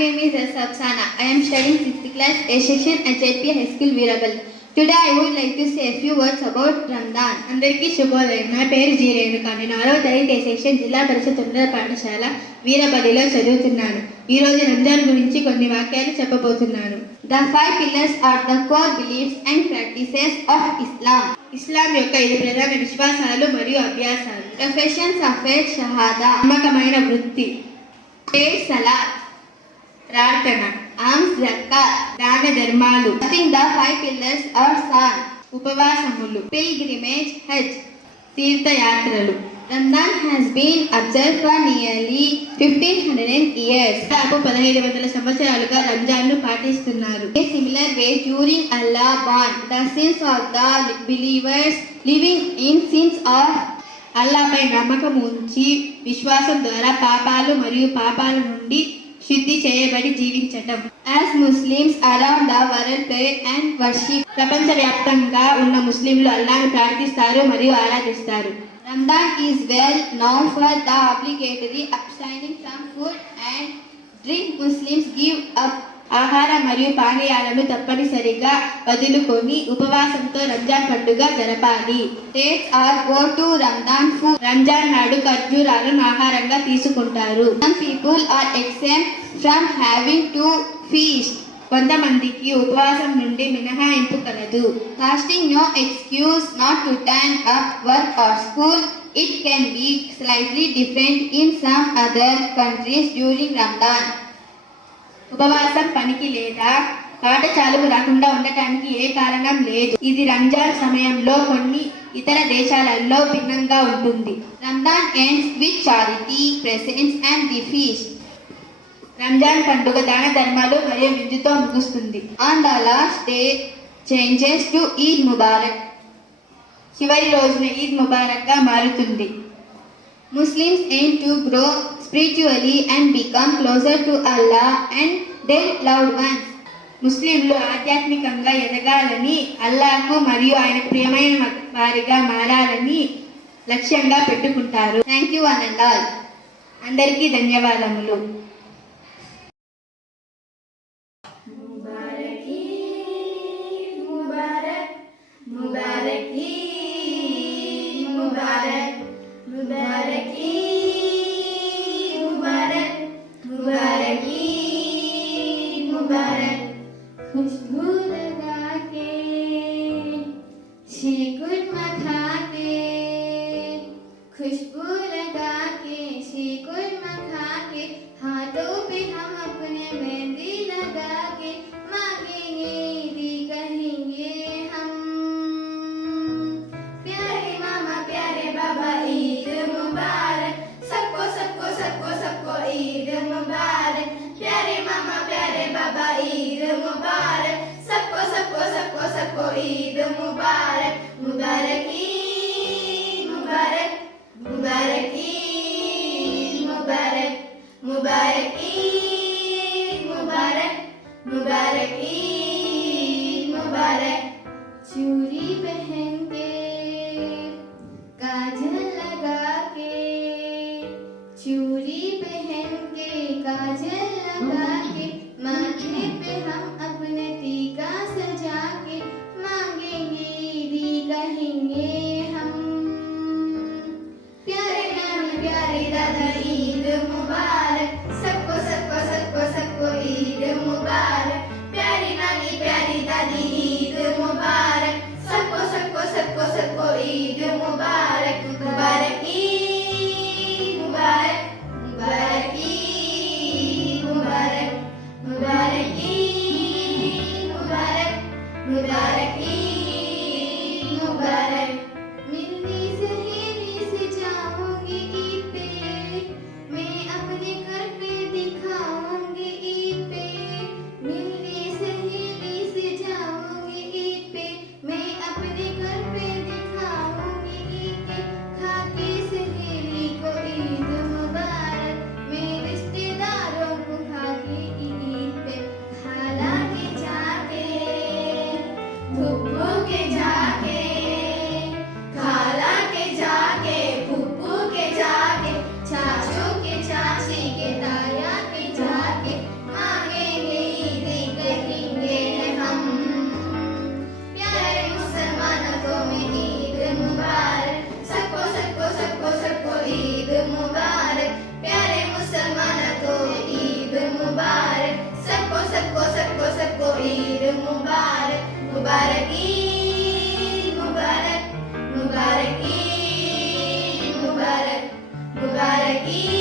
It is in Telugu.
name is S. Saksana. I am studying 6th class A section at JP High School Virabal. Today I would like to say a few words about Ramadan. అందరికీ శుభోదయం నా పేరు జీ రేణుకా నేను ఆరవ తరగతి ఏ సెక్షన్ జిల్లా పరిషత్ ఉన్నత పాఠశాల వీరబలిలో చదువుతున్నాను ఈ రోజు రంజాన్ గురించి కొన్ని వాక్యాలు చెప్పబోతున్నాను the five pillars are the core beliefs and practices of Islam Islam యొక్క ఐదు ప్రధాన విశ్వాసాలు మరియు అభ్యాసాలు ప్రొఫెషన్స్ ఆఫ్ ఫేత్ షహాదా నమ్మకమైన వృత్తి ప్రేయర్ సలాత్ ప్రార్థన. ఆమ్స్ యొక్క దాన ధర్మాలు. ద ఫైవ్ పిల్లర్స్ ఆర్ సాన్ ఉపవాసములు. పిల్గ్రిమేజ్ హజ్. తీర్థయాత్రలు. Ramzan has been observe for nearly fifty hundred years దాదాపు పదహైదు వందల సంవత్సరాలుగా రంజాన్ను పాటిస్తున్నారు. A similar way during Allah ban the sins of the believers living in sins of అల్లాపై నమ్మకం ఉంచి విశ్వాసం ద్వారా పాపాలు మరియు పాపాల నుండి శుద్ధి చేయబడి జీవించటం. As Muslims around the world pray and worship ప్రపంచవ్యాప్తంగా ఉన్న ముస్లింలు అల్లాను ప్రార్థిస్తారు మరియు ఆరాధిస్తారు. Ramzan is well known for the obligatory abstaining from food and drink Muslims give up ఆహార మరియు పానీయాలను తప్పనిసరిగా వదులుకొని ఉపవాసంతో రంజాన్ పండుగ జరపాలి. Dates are go to Ramzan food Ramzan నాడు ఖర్జూరాలను ఆహారంగా తీసుకుంటారు. Some people are exempt from having to feast కొంతమందికి ఉపవాసం నుండి మినహాయింపు కలదు. Casting no excuse not to time up work or school it can be slightly different in some other countries during Ramzan ఉపవాసం పనికి లేదా పాఠశాలకు రాకుండా ఉండటానికి ఏ కారణం లేదు. ఇది రంజాన్ సమయంలో కొన్ని ఇతర దేశాలలో భిన్నంగా ఉంటుంది. Ramzan ends with charity presence and the feast Ramzan పండుగ దాన ధర్మాలు మరియు విందుతో ముగుస్తుంది. On the last day changes to Eid Mubarak చివరి రోజున ఈద్ ముబారక్గా మారుతుంది. Muslims aim to grow spiritually and become closer to Allah and their loved ones. ముస్లింలు ఆధ్యాత్మికంగా ఎదగాలని అల్లాహ్కు మరియు ఆయన ప్రియమైన వారిగా మారాలని లక్ష్యంగా పెట్టుకుంటారు. Thank you one and all అందరికీ ధన్యవాదములు Mubarak, Mubarak, Mubarak, खुशबू लगा के शीकुट मखा के हाथों पे हम अपने मेहंदी लगा के मांगेंगे दी कहेंगे हम। प्यारे मामा, प्यारे बाबा, ईद मुबारक। सबको सबको सबको सबको ईद मुबारक। प्यारे मामा, प्यारे बाबा, ईद मुबारक। सबको सबको सबको सबको ईद मुबारक। मुबारक ईद मुबारक मुबारक ईद मुबारक चूड़ी पहन दिखाऊ aquí.